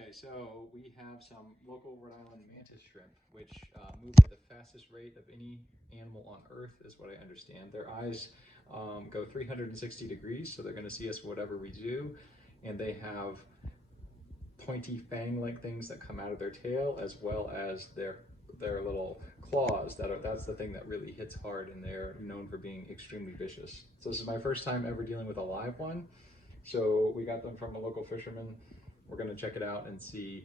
Okay, so we have some local Rhode Island mantis shrimp, which move at the fastest rate of any animal on Earth, is what I understand. Their eyes go 360 degrees, so they're going to see us whatever we do, and they have pointy fang-like things that come out of their tail, as well as their little claws. That's the thing that really hits hard, and they're known for being extremely vicious. So this is my first time ever dealing with a live one. So we got them from a local fisherman. We're going to check it out and see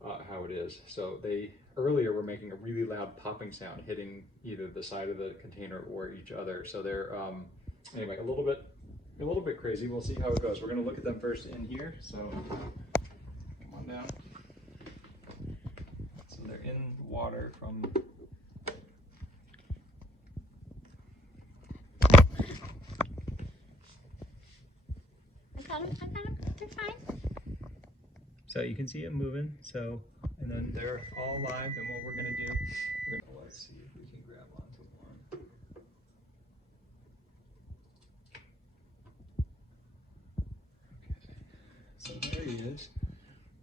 how it is. So they earlier were making a really loud popping sound, hitting either the side of the container or each other. So they're anyway a little bit crazy. We'll see how it goes. We're going to look at them first in here. So come on down. So they're in the water from. I got them. They're fine. So you can see them moving. So, and then they're all live. And what we're gonna do, let's see if we can grab onto one. Okay. So there he is.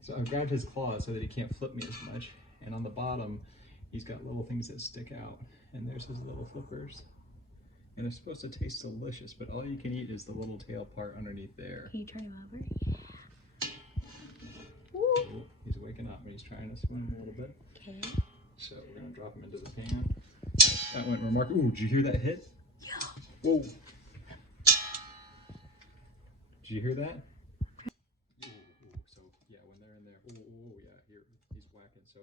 So I've grabbed his claws so that he can't flip me as much. And on the bottom, he's got little things that stick out. And there's his little flippers. And it's supposed to taste delicious, but all you can eat is the little tail part underneath there. Can you turn him over? Ooh, he's waking up and he's trying to swim a little bit. Okay. So we're gonna drop him into the pan. That went remarkable. Ooh, did you hear that hit? Yeah. Whoa. Did you hear that? Ooh, so yeah, when they're in there, yeah, here he's whacking. So.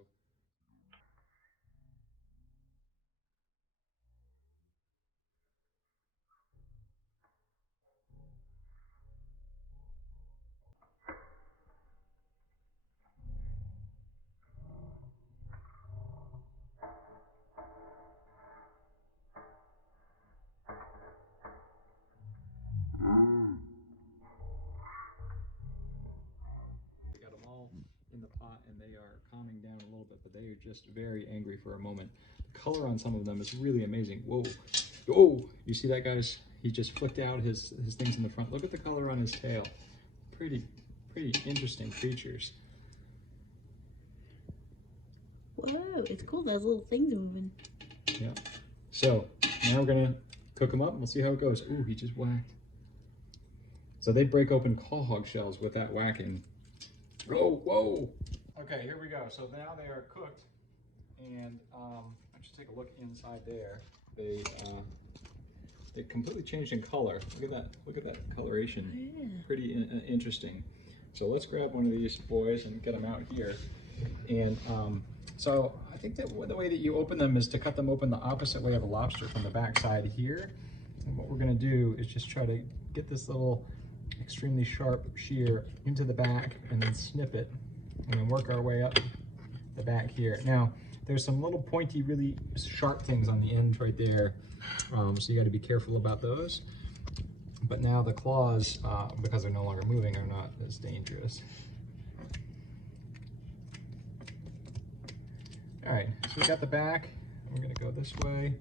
We got them all in the pot and they are calming down a little bit, but they are just very angry for a moment. The color on some of them is really amazing. Whoa. Oh, you see that, guys? He just flicked out his things in the front. Look at the color on his tail. Pretty interesting creatures. Whoa, it's cool. Those little things moving. Yeah. So now we're gonna cook them up and we'll see how it goes. Ooh, he just whacked. So they break open call hog shells with that whacking. Oh, whoa. Okay, here we go. So now they are cooked, and let's just take a look inside there. They completely changed in color. Look at that. Look at that coloration. Yeah. Pretty interesting. So let's grab one of these boys and get them out here. And so I think that the way that you open them is to cut them open the opposite way of a lobster, from the back side here. And what we're going to do is just try to get this little extremely sharp shear into the back and then snip it and then work our way up the back here. Now there's some little pointy, really sharp things on the end right there, so you got to be careful about those. But now the claws, because they're no longer moving, are not as dangerous. All right, so we got the back. We're gonna go this way,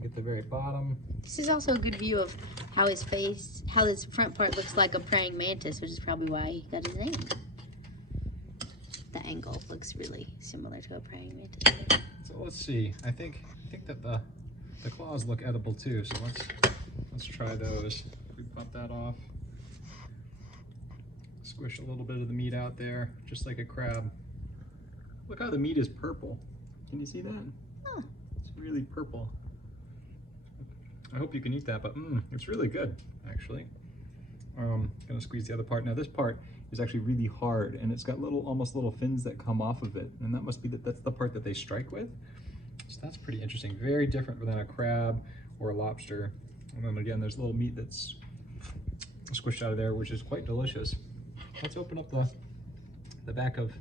get the very bottom. This is also a good view of how his face, how this front part looks like a praying mantis, which is probably why he got his name. The angle looks really similar to a praying mantis. So let's see. I think that the claws look edible too. So let's try those. We pop that off. Squish a little bit of the meat out there, just like a crab. Look how the meat is purple. Can you see that? Huh. It's really purple. I hope you can eat that, but it's really good, actually. Gonna squeeze the other part. Now this part is actually really hard, and it's got almost little fins that come off of it, and that must be that's the part that they strike with. So that's pretty interesting. Very different than a crab or a lobster. And then again, there's little meat that's squished out of there, which is quite delicious. Let's open up the back of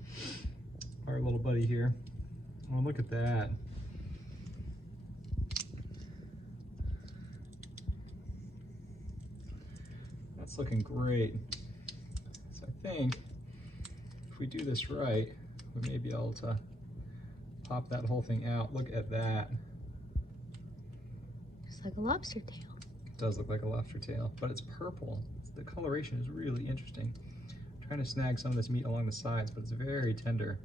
our little buddy here. Oh, look at that. That's looking great. So I think if we do this right, we may be able to pop that whole thing out. Look at that. It's like a lobster tail. It does look like a lobster tail, but it's purple. The coloration is really interesting. I'm trying to snag some of this meat along the sides, but it's very tender.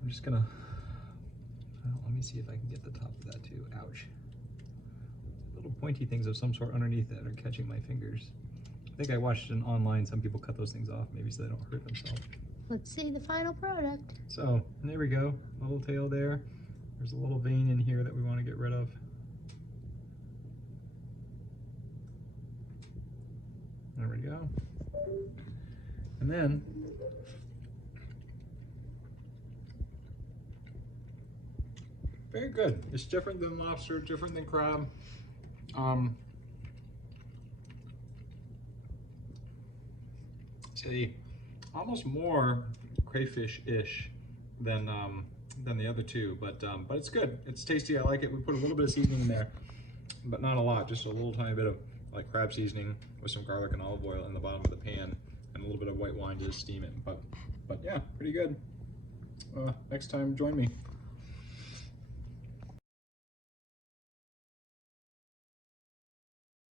I'm just gonna, well, let me see if I can get the top of that too. Ouch. Little pointy things of some sort underneath that are catching my fingers. I think I watched it online, some people cut those things off, maybe so they don't hurt themselves. Let's see the final product. So, there we go, little tail there. There's a little vein in here that we want to get rid of. There we go. And then, very good. It's different than lobster, different than crab. Say almost more crayfish-ish than the other two, but it's good. It's tasty. I like it. We put a little bit of seasoning in there, but not a lot. Just a little tiny bit of like crab seasoning with some garlic and olive oil in the bottom of the pan, and a little bit of white wine to steam it. But yeah, pretty good. Next time, join me.